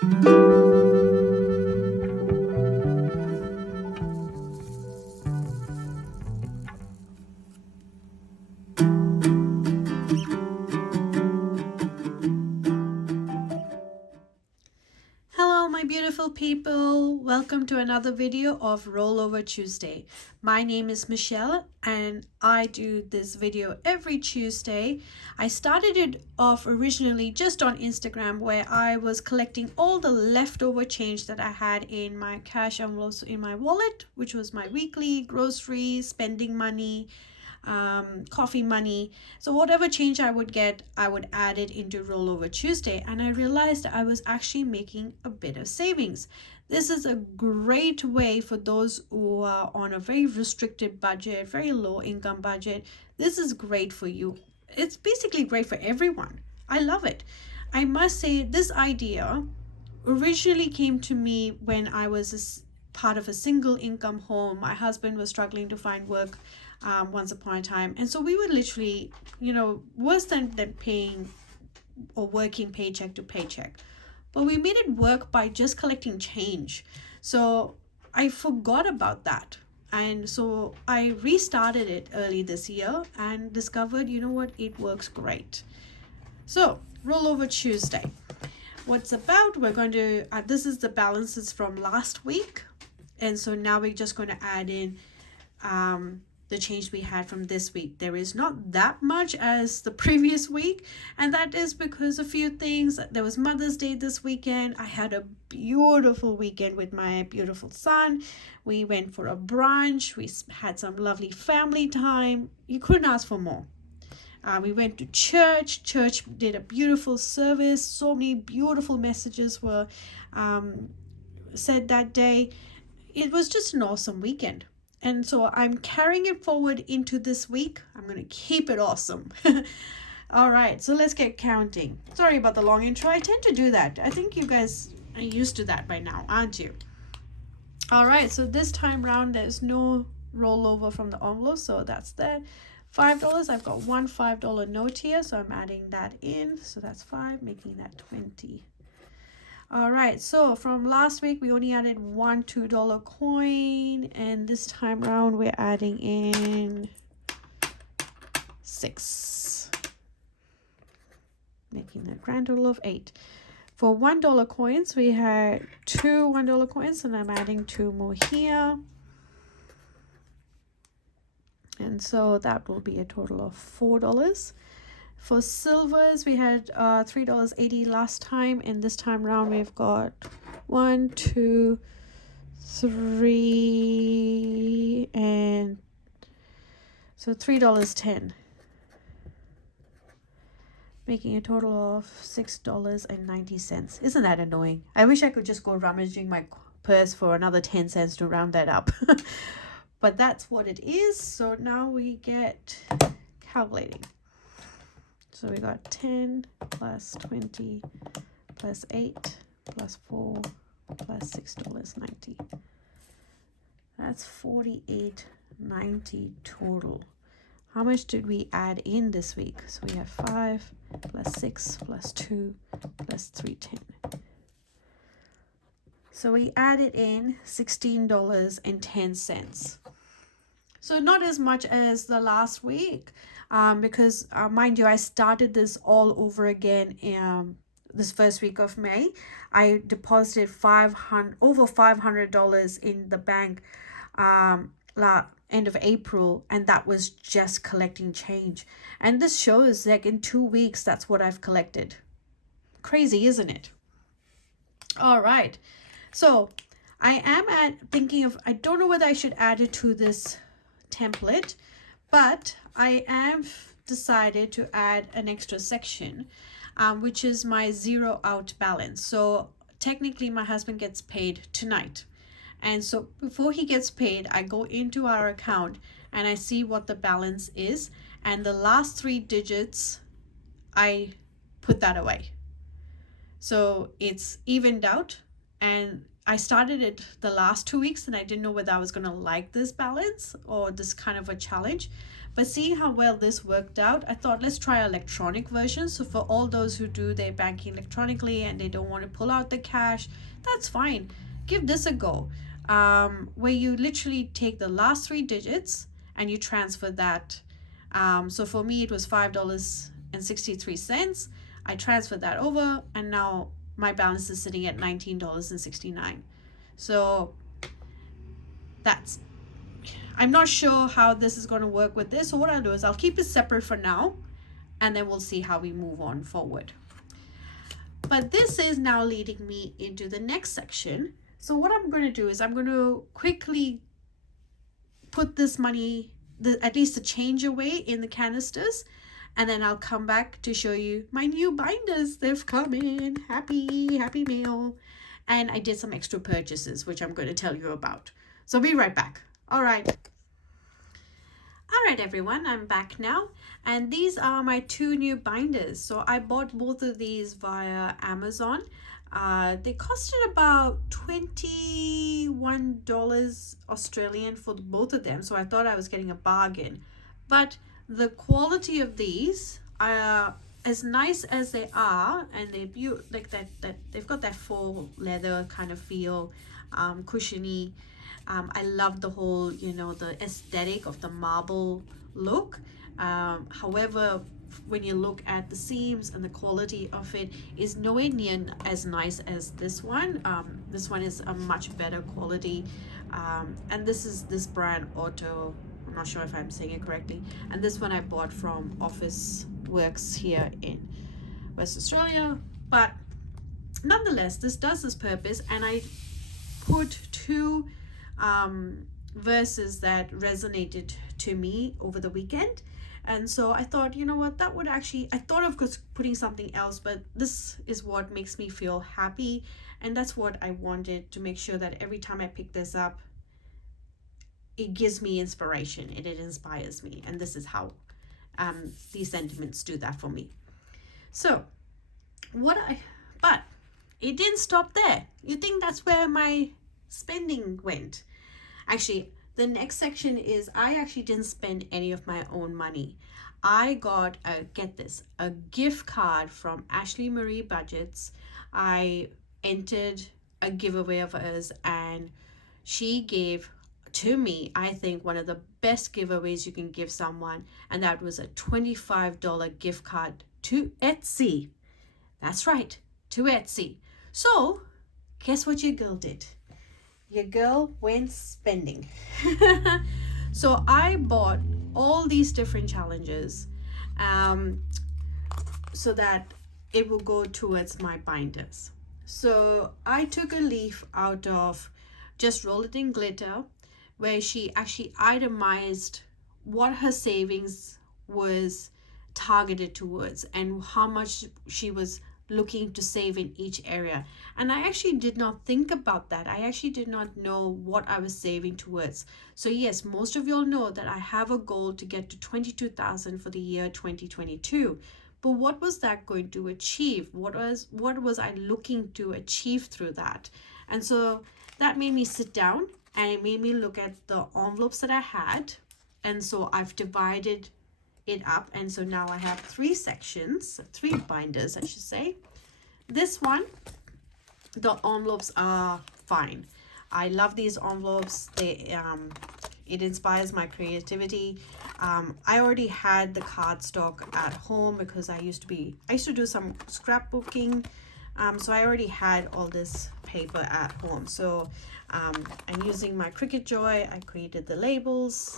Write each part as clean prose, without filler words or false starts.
Hello, my beautiful people. Welcome to another video of Rollover Tuesday. My name is Michelle and I do this video every Tuesday. I started it off originally just on Instagram, where I was collecting all the leftover change that I had in my cash envelopes in my wallet, which was my weekly grocery spending money, coffee money. So whatever change I would get, I would add it into Rollover Tuesday, and I realized I was actually making a bit of savings. This is a great way for those who are on a very restricted budget, very low income budget. This is great for you. It's basically great for everyone. I love it. I must say, this idea originally came to me when I was part of a single income home. My husband was struggling to find work once upon a time, and so we were literally, worse than paying or working paycheck to paycheck, but we made it work by just collecting change. So I forgot about that, and so I restarted it early this year and discovered, it works great. So Rollover Tuesday, what's about, we're going to this is the balances from last week, and so now we're just going to add in the change we had from this week. There is not that much as the previous week, and that is because a few things. There was Mother's Day this weekend. I had a beautiful weekend with my beautiful son. We went for a brunch. We had some lovely family time. You couldn't ask for more. We went to church. Church did a beautiful service. So many beautiful messages were said that day. It was just an awesome weekend. And so I'm carrying it forward into this week. I'm going to keep it awesome. All right, so let's get counting. Sorry about the long intro. I tend to do that. I think you guys are used to that by now, aren't you? All right, so this time round, there's no rollover from the envelope, so that's that. $5. I've got one $5 note here, so I'm adding that in. So that's 5, making that 20. All right, so from last week, we only added one $2 coin, and this time around, we're adding in 6, making a grand total of 8. For $1 coins, we had 2 $1 coins, and I'm adding 2 more here. And so that will be a total of $4. For silvers, we had $3.80 last time, and this time around we've got 1, 2, 3, and so $3.10, making a total of $6.90. Isn't that annoying? I wish I could just go rummaging my purse for another 10 cents to round that up. But that's what it is. So now we get calculating. So we got 10 plus 20 plus 8 plus 4 plus $6.90. That's $48.90 total. How much did we add in this week? So we have 5 plus 6 plus 2 plus $3.10. So we added in $16.10. So not as much as the last week, because mind you, I started this all over again this first week of May. I deposited over $500 in the bank end of April, and that was just collecting change. And this shows like in 2 weeks, that's what I've collected. Crazy, isn't it? All right. So I am thinking of, I don't know whether I should add it to this template, but I have decided to add an extra section, which is my zero out balance. So technically my husband gets paid tonight, and so before he gets paid, I go into our account and I see what the balance is, and the last 3 digits I put that away, so it's evened out. And I started it the last 2 weeks, and I didn't know whether I was going to like this balance or this kind of a challenge. But seeing how well this worked out, I thought let's try electronic version. So for all those who do their banking electronically and they don't want to pull out the cash, that's fine. Give this a go. Where you literally take the last 3 digits and you transfer that. So for me, it was $5.63. I transferred that over, and now my balance is sitting at $19.69. So that's, I'm not sure how this is going to work with this. So what I'll do is I'll keep it separate for now, and then we'll see how we move on forward. But this is now leading me into the next section. So what I'm going to do is I'm going to quickly put this money, at least the change away in the canisters, and then I'll come back to show you my new binders. They've come in. Happy meal. And I did some extra purchases, which I'm going to tell you about. So be right back. All right, everyone, I'm back now. And these are my 2 new binders. So I bought both of these via Amazon. They costed about $21 Australian for both of them. So I thought I was getting a bargain. But the quality of these are as nice as they are, and they like that they've got that faux leather kind of feel, cushiony. I love the whole, the aesthetic of the marble look. However, when you look at the seams and the quality of it is nowhere near as nice as this one. This one is a much better quality, and this is this brand Auto. I'm not sure if I'm saying it correctly. And this one I bought from Office Works here in West Australia. But nonetheless, this does this purpose, and I put 2 verses that resonated to me over the weekend. And so I thought, you know what, that would actually, I thought of putting something else, but this is what makes me feel happy. And that's what I wanted to make sure that every time I pick this up, it gives me inspiration and it inspires me. And this is how these sentiments do that for me. So but it didn't stop there. You think that's where my spending went? Actually, the next section is I actually didn't spend any of my own money. I got get this, a gift card from Ashley Marie Budgets. I entered a giveaway of hers, and she gave to me, I think, one of the best giveaways you can give someone, and that was a $25 gift card to Etsy. That's right, to Etsy. So guess what your girl did? Your girl went spending. So I bought all these different challenges so that it will go towards my binders. So I took a leaf out of Just Roll It in Glitter, where she actually itemized what her savings was targeted towards and how much she was looking to save in each area. And I actually did not think about that. I actually did not know what I was saving towards. So yes, most of you all know that I have a goal to get to 22,000 for the year 2022. But what was that going to achieve? What was I looking to achieve through that? And so that made me sit down, and it made me look at the envelopes that I had. And so I've divided it up, and so now I have 3 sections, 3 binders I should say. This one, the envelopes are fine. I love these envelopes. They it inspires my creativity. I already had the cardstock at home because I used to do some scrapbooking, so I already had all this paper at home. So I'm using my Cricut Joy. I created the labels,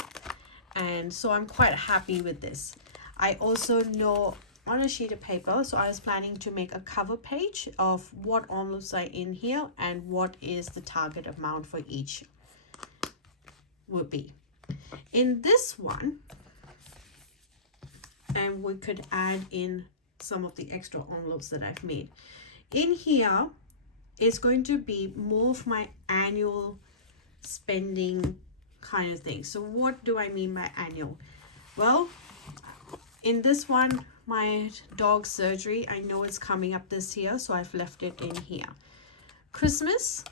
and so I'm quite happy with this. I also know on a sheet of paper, so I was planning to make a cover page of what envelopes are in here and what is the target amount for each would be. In this one, and we could add in some of the extra envelopes that I've made. In here is going to be more of my annual spending kind of thing. So what do I mean by annual? Well, in this one, my dog surgery, I know it's coming up this year, so I've left it in here. Christmas,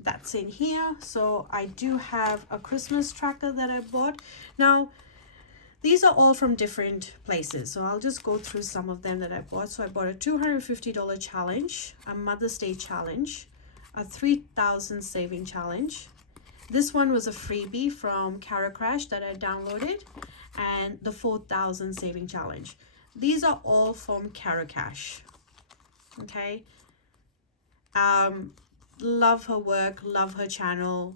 that's in here. So I do have a Christmas tracker that I bought. Now, These are all from different places, so I'll just go through some of them that I bought. So I bought a $250 challenge, a Mother's Day challenge, a 3,000 saving challenge. This one was a freebie from Crash that I downloaded, and the 4,000 saving challenge. These are all from Cash. Okay. Love her work, love her channel.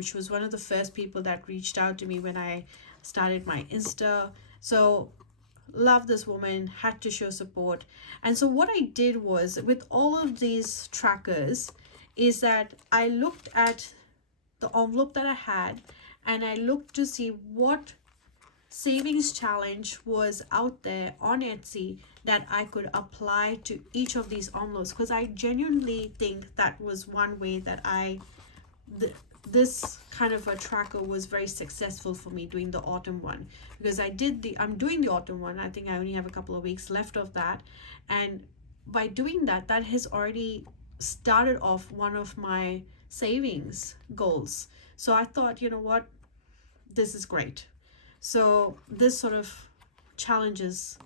She was one of the first people that reached out to me when I started my Insta. So love this woman, had to show support. And so what I did was, with all of these trackers, is that I looked at the envelope that I had, and I looked to see what savings challenge was out there on Etsy that I could apply to each of these envelopes, because I genuinely think that was one way that this kind of a tracker was very successful for me doing the autumn one, because I'm doing the autumn one. I think I only have a couple of weeks left of that, and by doing that has already started off one of my savings goals. So I thought, you know what, this is great. So this sort of challenges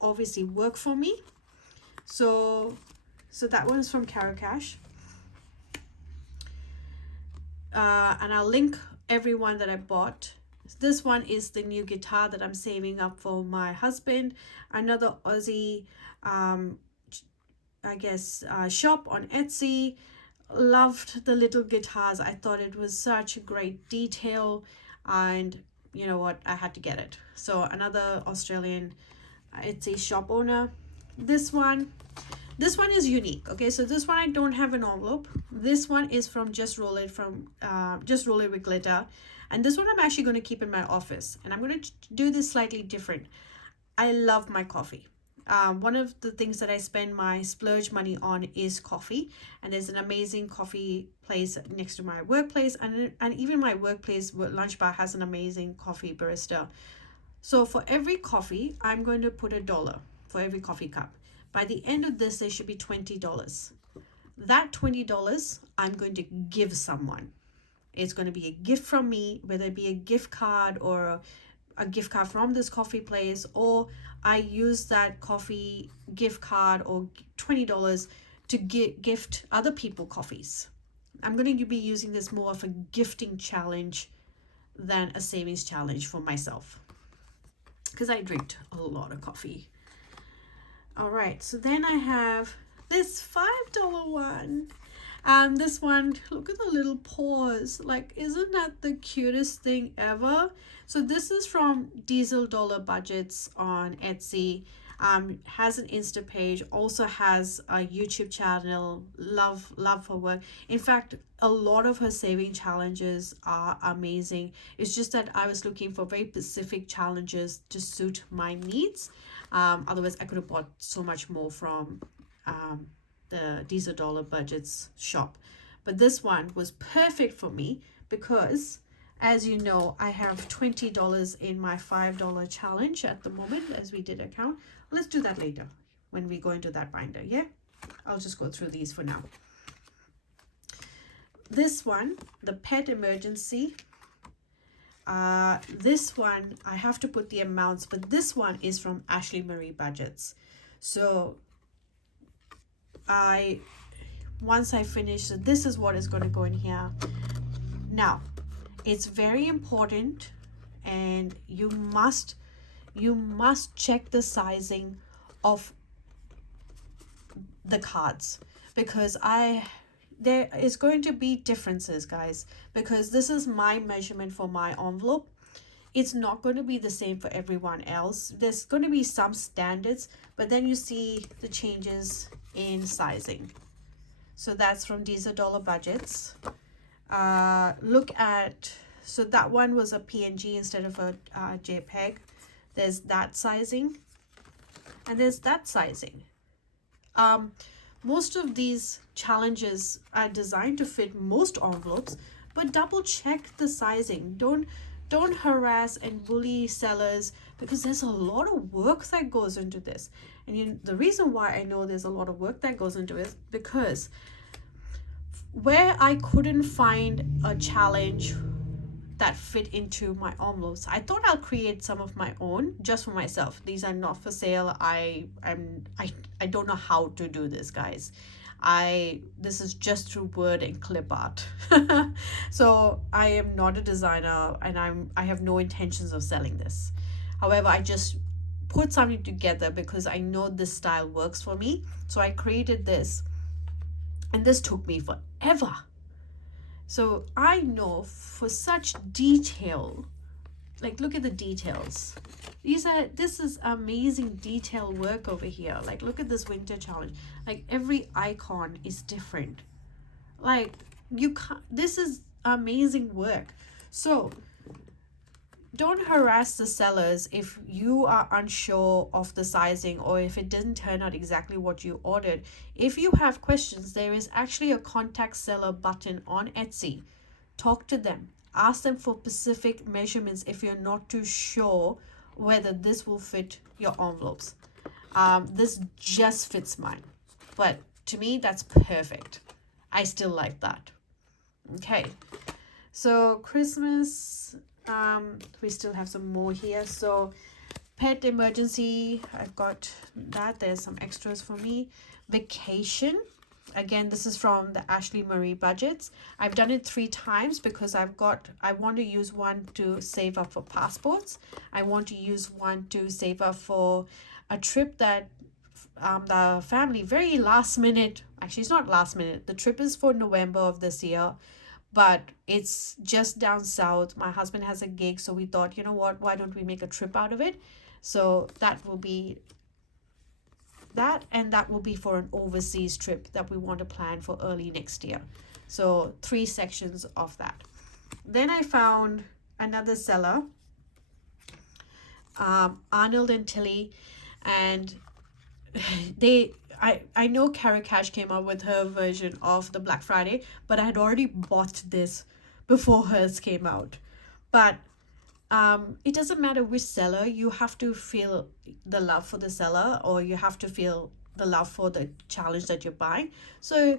obviously work for me. So that one is from Cash. And I'll link everyone that I bought. This one is the new guitar that I'm saving up for my husband. Another Aussie shop on Etsy. Loved the little guitars. I thought it was such a great detail, and you know what, I had to get it. So another Australian Etsy shop owner. This one is unique. Okay, so this one I don't have an envelope. This one is from Just Roll It with Glitter, and this one I'm actually going to keep in my office, and I'm going to do this slightly different. I love my coffee. One of the things that I spend my splurge money on is coffee, and there's an amazing coffee place next to my workplace, and even my workplace lunch bar has an amazing coffee barista. So for every coffee, I'm going to put $1 for every coffee cup. By the end of this, there should be $20. That $20 I'm going to give someone. It's going to be a gift from me, whether it be a gift card or a gift card from this coffee place, or I use that coffee gift card or $20 to gift other people coffees. I'm going to be using this more of a gifting challenge than a savings challenge for myself, because I drink a lot of coffee. All right, so then I have this $5 one. This one, look at the little paws. Like, isn't that the cutest thing ever? So this is from Diesel Dollar Budgets on Etsy. Has an Insta page, also has a YouTube channel. Love her work. In fact, a lot of her saving challenges are amazing. It's just that I was looking for very specific challenges to suit my needs. Otherwise, I could have bought so much more from the Diesel Dollar Budgets shop. But this one was perfect for me because, as you know, I have $20 in my $5 challenge at the moment, as we did account. Let's do that later when we go into that binder, yeah? I'll just go through these for now. This one, the Pet Emergency. This one, I have to put the amounts, but this one is from Ashley Marie Budgets. So once I finish, so this is what is going to go in here. Now, it's very important, and you must check the sizing of the cards, because there is going to be differences, guys, because this is my measurement for my envelope. It's not going to be the same for everyone else. There's going to be some standards, but then you see the changes in sizing. So that's from Diesel Dollar Budgets. Look at, so that one was a PNG instead of a JPEG. There's that sizing, and there's that sizing. Most of these challenges are designed to fit most envelopes, but double check the sizing. Don't harass and bully sellers, because there's a lot of work that goes into this. And the reason why I know there's a lot of work that goes into it, because where I couldn't find a challenge that fit into my envelopes. I thought I'll create some of my own just for myself. These are not for sale. I don't know how to do this, guys. This is just through word and clip art. So I am not a designer, and I have no intentions of selling this. However, I just put something together because I know this style works for me. So I created this, and this took me forever. So I know for such detail, like look at the details. This is amazing detail work over here. Like look at this winter challenge. Like every icon is different. Like you can't, this is amazing work. So don't harass the sellers if you are unsure of the sizing or if it didn't turn out exactly what you ordered. If you have questions, there is actually a contact seller button on Etsy. Talk to them. Ask them for specific measurements if you're not too sure whether this will fit your envelopes. This just fits mine, but to me, that's perfect. I still like that. Okay, so Christmas, we still have some more here. So pet emergency, I've got that. There's some extras for me. Vacation, again, this is from the Ashley Marie budgets. I've done it 3 times because I want to use one to save up for passports. I want to use one to save up for a trip that the family, very last minute, actually it's not last minute, the trip is for November of this year, but it's just down south. My husband has a gig, so we thought, you know what, why don't we make a trip out of it? So that will be that, and that will be for an overseas trip that we want to plan for early next year. So 3 sections of that. Then I found another seller, Arnold and Tilly, and I know Cara Cash came out with her version of the Black Friday, but I had already bought this before hers came out. But it doesn't matter which seller, you have to feel the love for the seller, or you have to feel the love for the challenge that you're buying. So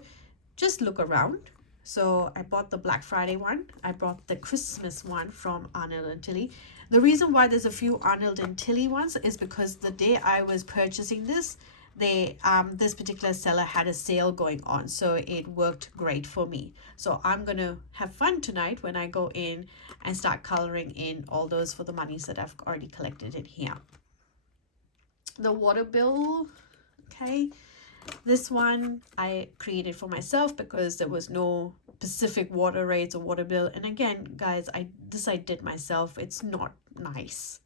just look around. So I bought the Black Friday one. I bought the Christmas one from Arnold and Tilly. The reason why there's a few Arnold and Tilly ones is because the day I was purchasing this, this particular seller had a sale going on, so it worked great for me. So I'm gonna have fun tonight when I go in and start coloring in all those for the monies that I've already collected in here. The water bill, okay, this one I created for myself because there was no specific water rates or water bill. And again, guys, I did myself. It's not nice,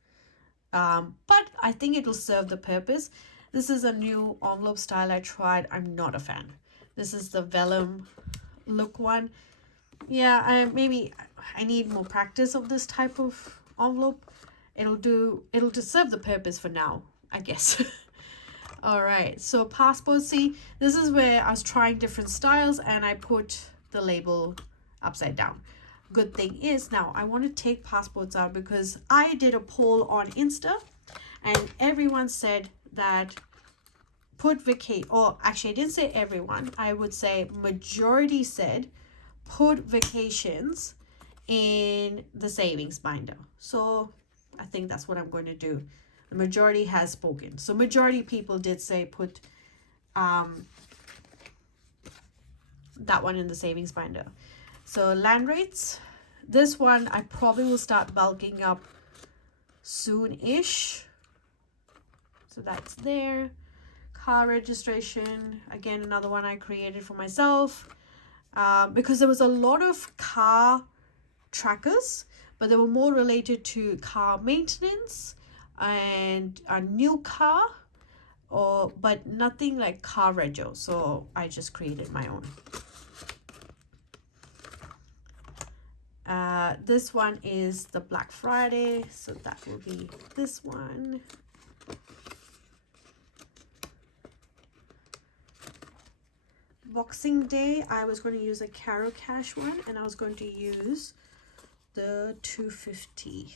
but I think it will serve the purpose. This is a new envelope style I tried. I'm not a fan. This is the vellum look one. Yeah, maybe I need more practice of this type of envelope. It'll just serve the purpose for now, I guess. All right, so passport. See, this is where I was trying different styles and I put the label upside down. Good thing is now I want to take passports out because I did a poll on Insta and everyone said that put or actually I didn't say everyone, I would say majority said put vacations in the savings binder. So I think that's what I'm going to do. The majority has spoken. So majority people did say put that one in the savings binder. So land rates, this one I probably will start bulking up soon-ish. So that's there. Car registration, again, another one I created for myself because there was a lot of car trackers, but they were more related to car maintenance and a new car, but nothing like car rego. So I just created my own. This one is the Black Friday, so that will be this one. Boxing Day, I was going to use a Cara Cash one, and I was going to use the 250.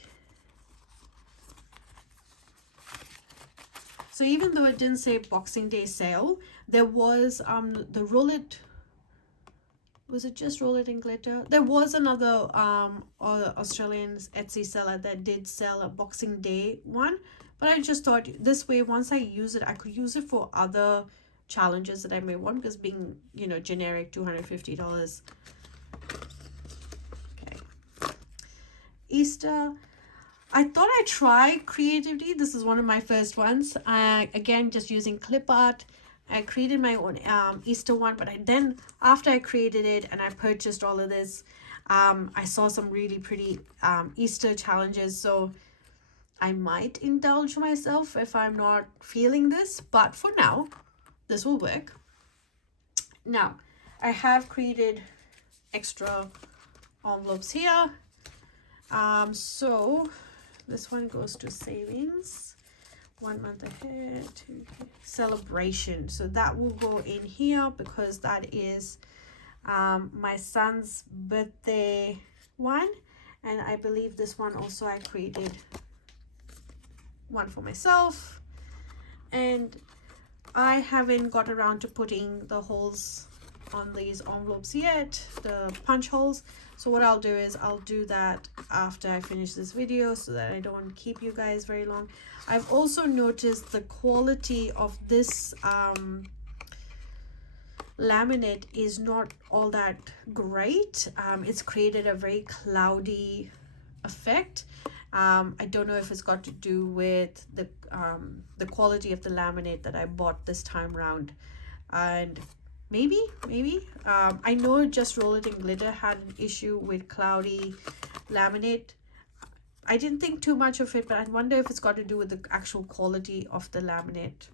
So even though it didn't say Boxing Day sale, there was the Was it just Roll It in Glitter? There was another Australian Etsy seller that did sell a Boxing Day one, but I just thought this way, once I use it, I could use it for other challenges that I may want, because being, you know, generic $250. Okay. Easter. I thought I'd try creativity. This is one of my first ones. Again, just using clip art. I created my own Easter one, but then after I created it and I purchased all of this, I saw some really pretty Easter challenges. So I might indulge myself if I'm not feeling this, but for now, this will work. Now, I have created extra envelopes here. So this one goes to savings. 1 month ahead, celebration. So that will go in here because that is my son's birthday one. And I believe this one also I created one for myself. And I haven't got around to putting the holes on these envelopes yet, the punch holes. So what I'll do is I'll do that after I finish this video so that I don't keep you guys very long. I've also noticed the quality of this laminate is not all that great. It's created a very cloudy effect. I don't know if it's got to do with the quality of the laminate that I bought this time around, and maybe I know Just Roll It in Glitter had an issue with cloudy laminate. I didn't think too much of it, but I wonder if it's got to do with the actual quality of the laminate.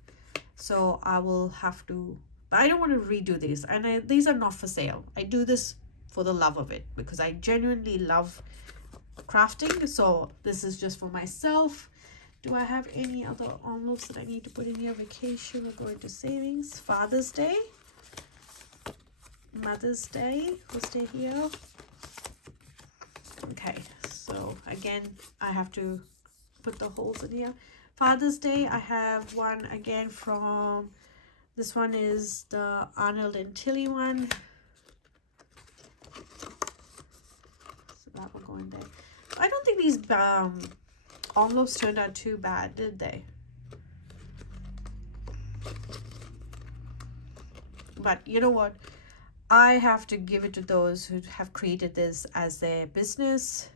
So I will have to, but I don't want to redo these, and these are not for sale. I do this for the love of it because I genuinely love crafting. So this is just for myself. Do I have any other envelopes that I need to put in here? Vacation will go into savings. Father's Day, Mother's Day will stay here. Okay, so again, I have to put the holes in here. Father's Day, I have one again from, this one is the Arnold and Tilly one. So that will go in there. I don't think these envelopes turned out too bad, did they? But you know what? I have to give it to those who have created this as their business.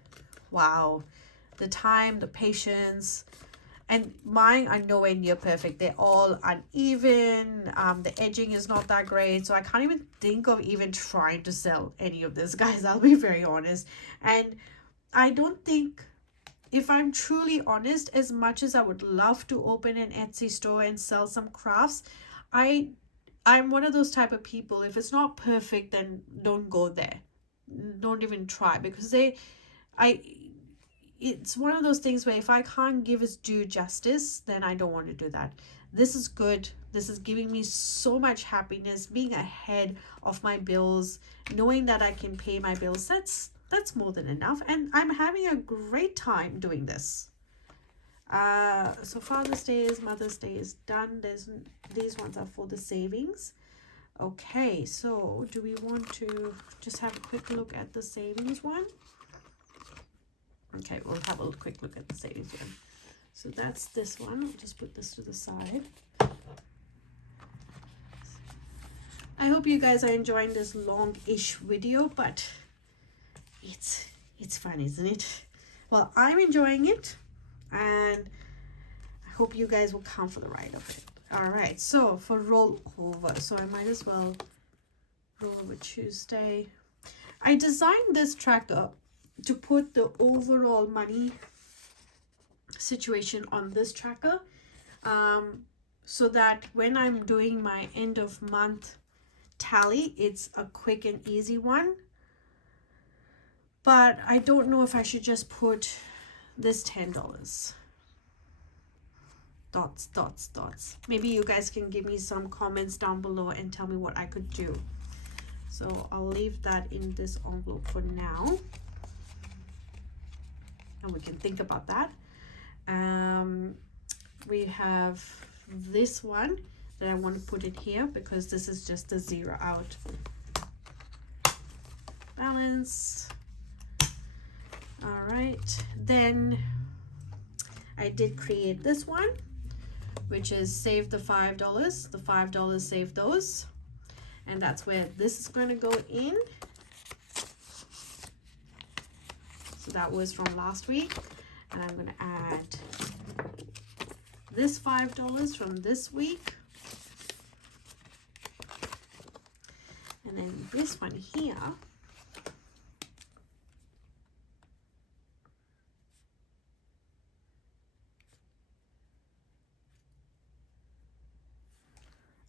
Wow. The time, the patience. And mine are nowhere near perfect. They're all uneven. The edging is not that great. So I can't even think of even trying to sell any of this, guys. I'll be very honest. And I don't think, if I'm truly honest, as much as I would love to open an Etsy store and sell some crafts, I'm one of those type of people, if it's not perfect, then don't go there. Don't even try, because it's one of those things where if I can't give its due justice, then I don't want to do that. This is good. This is giving me so much happiness, being ahead of my bills, knowing that I can pay my bills. That's more than enough, and I'm having a great time doing this. So Father's Day is, Mother's Day is done. These ones are for the savings. Okay, so do we want to just have a quick look at the savings one? Okay, we'll have a quick look at the savings one. So that's this one. I'll just put this to the side. I hope you guys are enjoying this long-ish video, but it's fun, isn't it? Well, I'm enjoying it, and I hope you guys will come for the ride of it. All right, so for rollover, so I might as well Rollover Tuesday. I designed this tracker to put the overall money situation on this tracker, so that when I'm doing my end of month tally, it's a quick and easy one. But I don't know if I should just put this $10. Dots. Maybe you guys can give me some comments down below and tell me what I could do. So I'll leave that in this envelope for now, and we can think about that. We have this one that I want to put in here because this is just a zero out. balance. All right, then I did create this one, which is save the $5. The $5 save those, and that's where this is going to go in. So that was from last week, and I'm going to add this $5 from this week, and then this one here.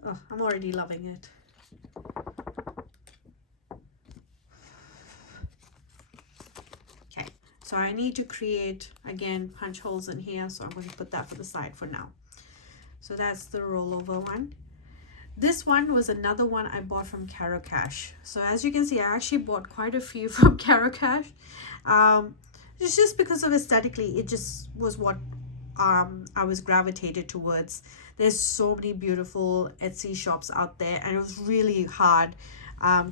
Oh, I'm already loving it. Okay, so I need to create, again, punch holes in here, so I'm going to put that for the side for now. So that's the rollover one. This one was another one I bought from Caro Cash. So as you can see, I actually bought quite a few from Caro Cash. It's just because of aesthetically, it just was what I was gravitated towards. There's so many beautiful Etsy shops out there, and it was really hard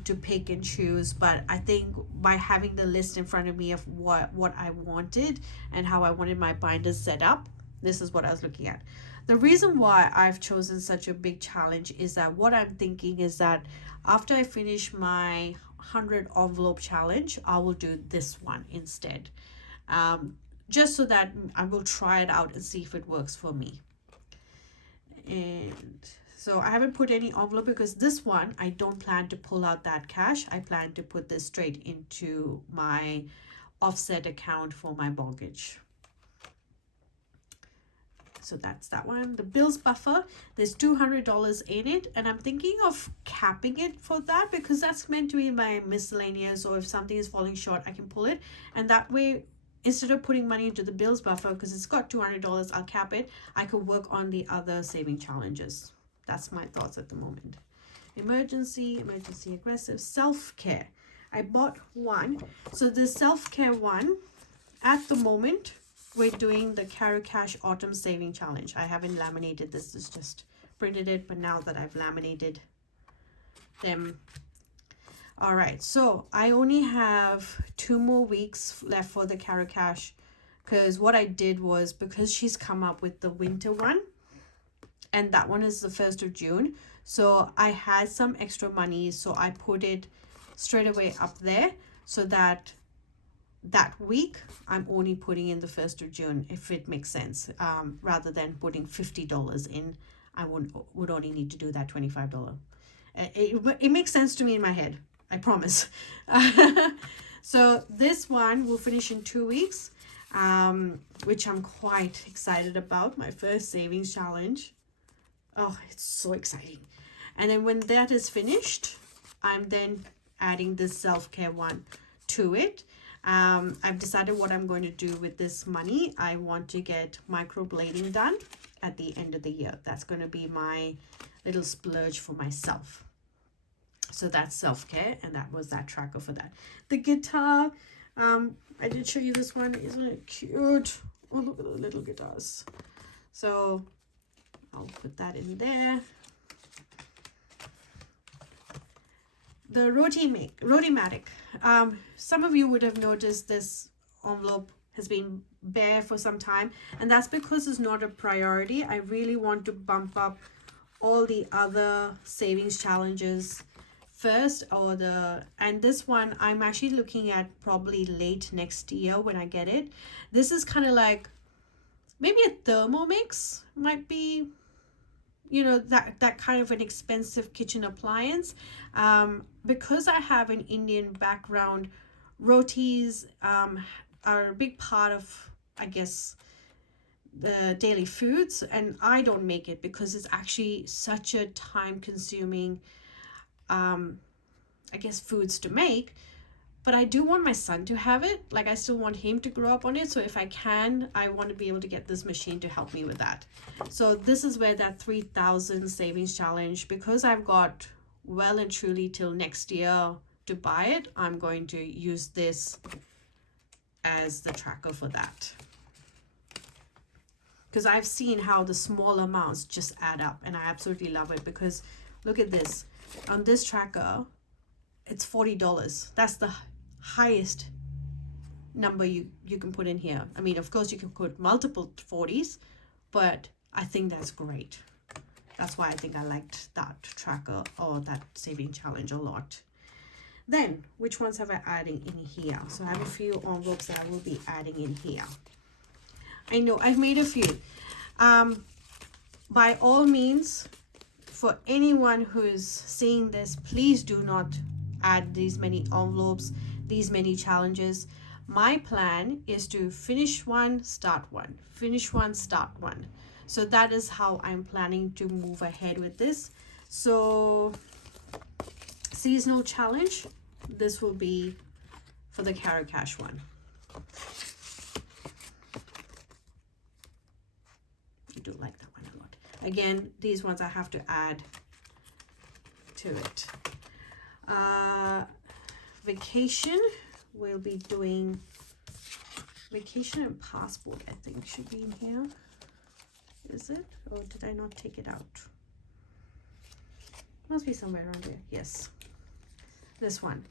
to pick and choose. But I think by having the list in front of me of what I wanted and how I wanted my binders set up, this is what I was looking at. The reason why I've chosen such a big challenge is that what I'm thinking is that after I finish my 100 envelope challenge, I will do this one instead. Just so that I will try it out and see if it works for me. And so I haven't put any envelope because this one, I don't plan to pull out that cash. I plan to put this straight into my offset account for my mortgage. So that's that one. The bills buffer, there's $200 in it, and I'm thinking of capping it for that because that's meant to be my miscellaneous, or if something is falling short, I can pull it. And that way, instead of putting money into the bills buffer, because it's got $200, I'll cap it. I could work on the other saving challenges. That's my thoughts at the moment. Emergency aggressive, self-care. I bought one. So the self-care one, at the moment, we're doing the Caro Cash Autumn Saving Challenge. I haven't laminated this, it's just printed it, but now that I've laminated them. All right, so I only have 2 more weeks left for the Caro Cash, because what I did was, because she's come up with the winter one, and that one is the 1st of June, so I had some extra money, so I put it straight away up there, so that week I'm only putting in the 1st of June, if it makes sense, rather than putting $50 in. I would only need to do that $25. It makes sense to me in my head, I promise. So this one will finish in 2 weeks, which I'm quite excited about. My first savings challenge. Oh, it's so exciting. And then when that is finished, I'm then adding this self-care one to it. I've decided what I'm going to do with this money. I want to get microblading done at the end of the year. That's going to be my little splurge for myself. So that's self-care, and that was that tracker for that. The guitar, I did show you this one. Isn't it cute? Oh, look at the little guitars. So I'll put that in there. The Rotimatic. Some of you would have noticed this envelope has been bare for some time, and that's because it's not a priority. I really want to bump up all the other savings challenges first, and this one I'm actually looking at probably late next year when I get it. This is kind of like maybe a Thermomix might be, you know, that kind of an expensive kitchen appliance. Because I have an Indian background, rotis are a big part of, I guess, the daily foods, and I don't make it because it's actually such a time consuming I guess foods to make. But I do want my son to have it. Like, I still want him to grow up on it. So if I can, I want to be able to get this machine to help me with that. So this is where that 3,000 savings challenge, because I've got well and truly till next year to buy it, I'm going to use this as the tracker for that. Because I've seen how the small amounts just add up, and I absolutely love it. Because look at this. On this tracker, it's $40. That's the highest number you can put in here. I mean, of course you can put multiple 40s, but I think that's great. That's why I think I liked that tracker or that saving challenge a lot. Then, which ones have I adding in here? So I have a few envelopes that I will be adding in here. I know I've made a few. By all means, for anyone who is seeing this, please do not add these many envelopes, these many challenges. My plan is to finish one, start one, finish one, start one. So that is how I'm planning to move ahead with this. So seasonal challenge, this will be for the Carrot Cash one. I do like that one a lot. Again, these ones I have to add to it. Vacation, we'll be doing vacation and passport, I think should be in here. Is it? Or did I not take it out? Must be somewhere around here. Yes. This one.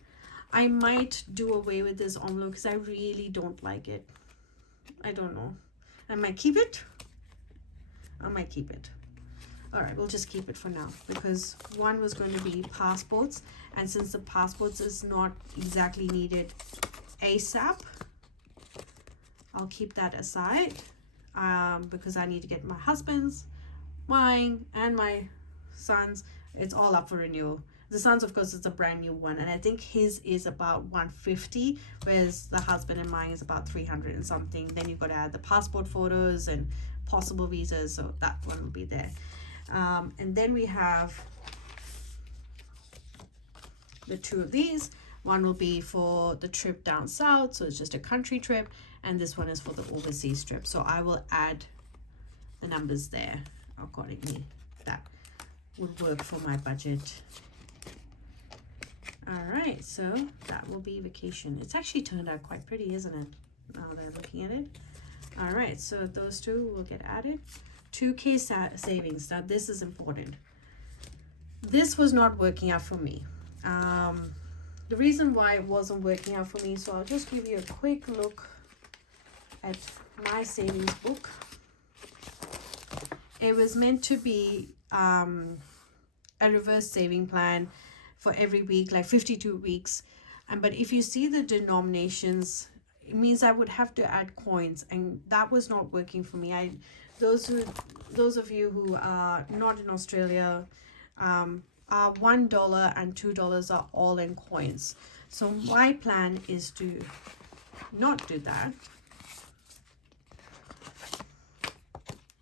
I might do away with this envelope because I really don't like it. I don't know. I might keep it. I might keep it. All right, we'll just keep it for now because one was going to be passports. And since the passports is not exactly needed ASAP, I'll keep that aside. Because I need to get my husband's, mine, and my son's. It's all up for renewal. The son's, of course, it's a brand new one, and I think his is about 150, whereas the husband and mine is about 300 and something. Then you've got to add the passport photos and possible visas, so that one will be there. And then we have the two of these. One will be for the trip down south, so it's just a country trip, and this one is for the overseas trip. So I will add the numbers there accordingly. That would work for my budget. All right, so that will be vacation. It's actually turned out quite pretty, isn't it? Now that I'm looking at it. All right, so those two will get added. 2K savings. Now this is important. This was not working out for me. The reason why it wasn't working out for me, so I'll just give you a quick look at my savings book. It was meant to be a reverse saving plan for every week, like 52 weeks. But if you see the denominations, it means I would have to add coins, and that was not working for me. Those of you who are not in Australia, $1 and $2 are all in coins. So my plan is to not do that.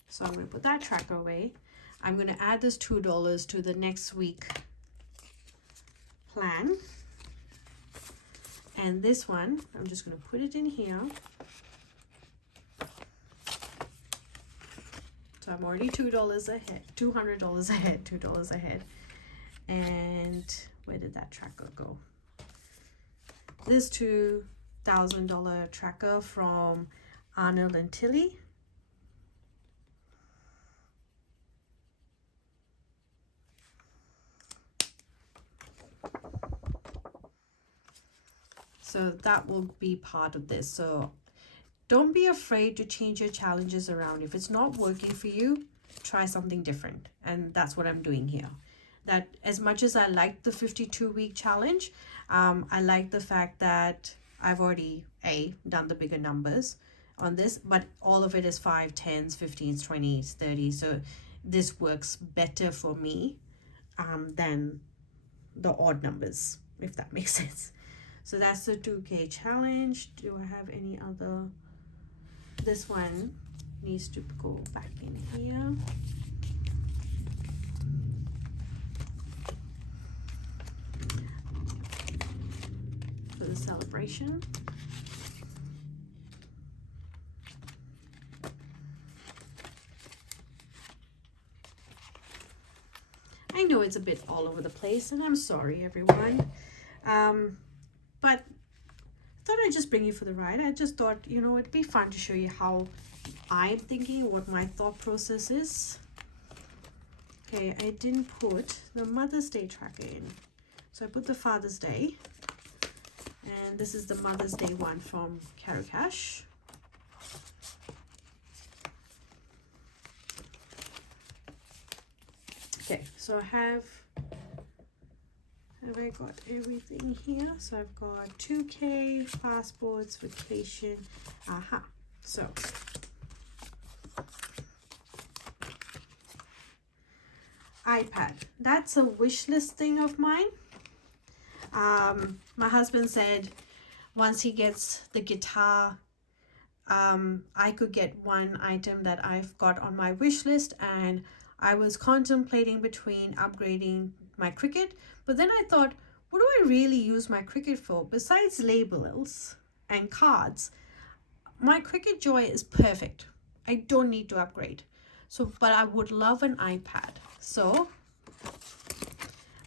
So I'm going to put that tracker away. I'm going to add this $2 to the next week plan. And this one, I'm just going to put it in here. So I'm already $2 ahead, $200 ahead, $2 ahead. And where did that tracker go? This $2,000 tracker from Arnold and Tilly. So that will be part of this. So don't be afraid to change your challenges around. If it's not working for you, try something different. And that's what I'm doing here. That as much as I like the 52-week challenge, I like the fact that I've already done the bigger numbers on this, but all of it is 5, 10s, 15s, 20s, 30s. So this works better for me than the odd numbers, if that makes sense. So that's the 2K challenge. Do I have any other? This one needs to go back in here. For the celebration. I know it's a bit all over the place, and I'm sorry, everyone. But I thought I'd just bring you for the ride. I just thought, you know, it'd be fun to show you how I'm thinking, what my thought process is. Okay, I didn't put the Mother's Day tracker in. So I put the Father's Day. And this is the Mother's Day one from Cash. Okay, so have I got everything here? So I've got 2K, passports, vacation. Aha. So iPad. That's a wish list thing of mine. My husband said once he gets the guitar, I could get one item that I've got on my wish list, and I was contemplating between upgrading my Cricut, but then I thought, what do I really use my Cricut for besides labels and cards? My Cricut Joy is perfect. I don't need to upgrade. So, but I would love an iPad. So,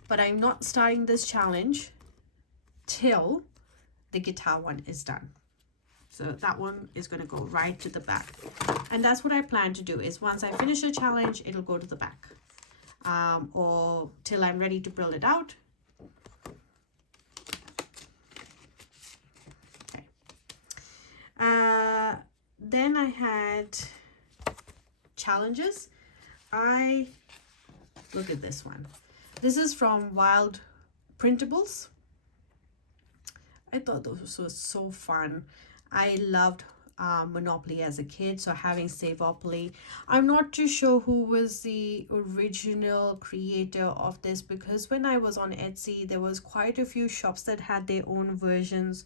but I'm not starting this challenge till the guitar one is done. So that one is going to go right to the back. And that's what I plan to do, is once I finish the challenge, it'll go to the back. Or till I'm ready to build it out. Okay. Then I had challenges. Look at this one. This is from Wild Printables. I thought this was so fun. I loved Monopoly as a kid, so having Savopoly. I'm not too sure who was the original creator of this, because when I was on Etsy, there was quite a few shops that had their own versions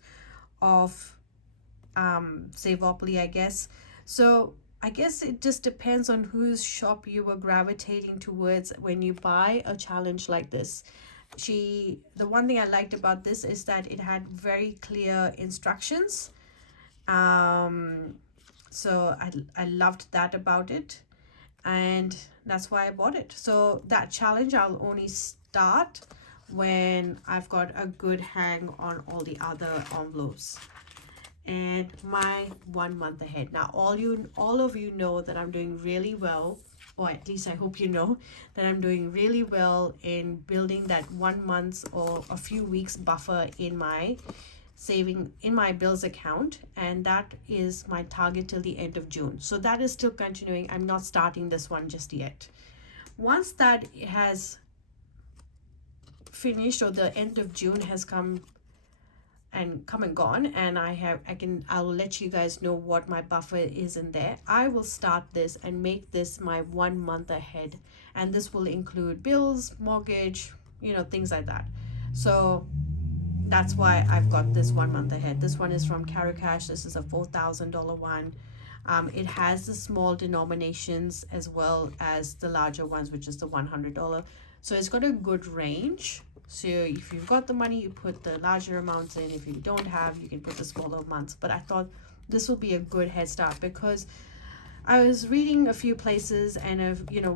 of Savopoly, I guess. So I guess it just depends on whose shop you were gravitating towards when you buy a challenge like this. The one thing I liked about this is that it had very clear instructions. So I loved that about it, and that's why I bought it. So that challenge I'll only start when I've got a good hang on all the other envelopes. And my 1 month ahead. Now all of you know that I'm doing really well, or at least I hope you know that I'm doing really well in building that 1 month or a few weeks buffer in my saving in my bills account, and that is my target till the end of June. So that is still continuing. I'm not starting this one just yet. Once that has finished, or the end of June has come and gone, and I'll let you guys know what my buffer is in there. I will start this and make this my 1 month ahead, and this will include bills, mortgage, things like that. So that's why I've got this 1 month ahead. This one is from Cash. This is a $4,000 one. It has the small denominations as well as the larger ones, which is the $100. So it's got a good range. So if you've got the money, you put the larger amounts in. If you don't have, you can put the smaller amounts. But I thought this will be a good head start, because I was reading a few places and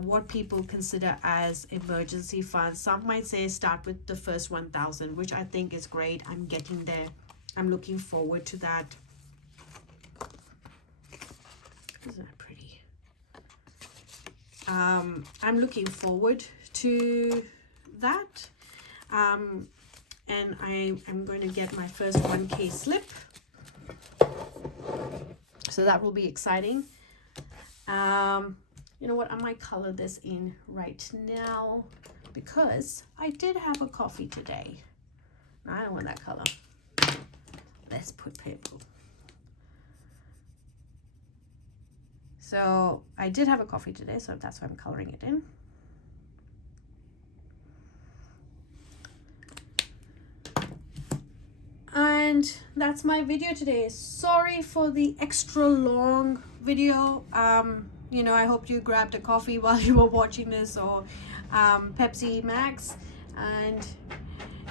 what people consider as emergency funds. Some might say start with the first 1,000, which I think is great. I'm getting there. I'm looking forward to that. Isn't that pretty? I'm looking forward to that. And I'm going to get my first 1K slip. So that will be exciting. You know what? I might color this in right now, because I did have a coffee today. No, I don't want that color. Let's put purple. So I did have a coffee today, so that's why I'm coloring it in. And that's my video today. Sorry for the extra long video. I hope you grabbed a coffee while you were watching this, or Pepsi Max. And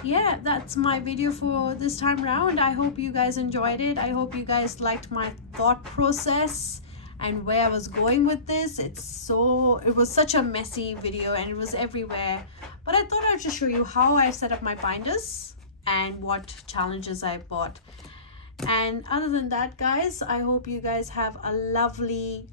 yeah, that's my video for this time round. I hope you guys enjoyed it. I hope you guys liked my thought process and where I was going with this. It was such a messy video and it was everywhere, but I thought I'd just show you how I set up my binders and what challenges I bought. And other than that, guys, I hope you guys have a lovely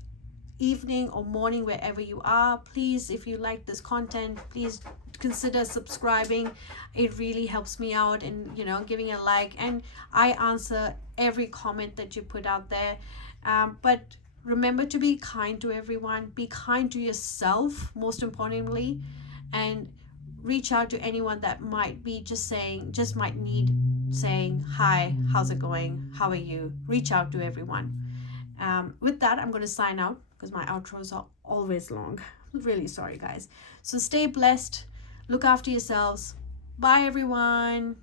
evening or morning, wherever you are. Please, if you like this content, please consider subscribing. It really helps me out, and giving a like, and I answer every comment that you put out there. But remember to be kind to everyone, be kind to yourself, most importantly, and reach out to anyone that might be just might need saying hi, how's it going, how are you. Reach out to everyone. With that, I'm going to sign out because my outros are always long. Really sorry, guys. So stay blessed, look after yourselves. Bye, everyone.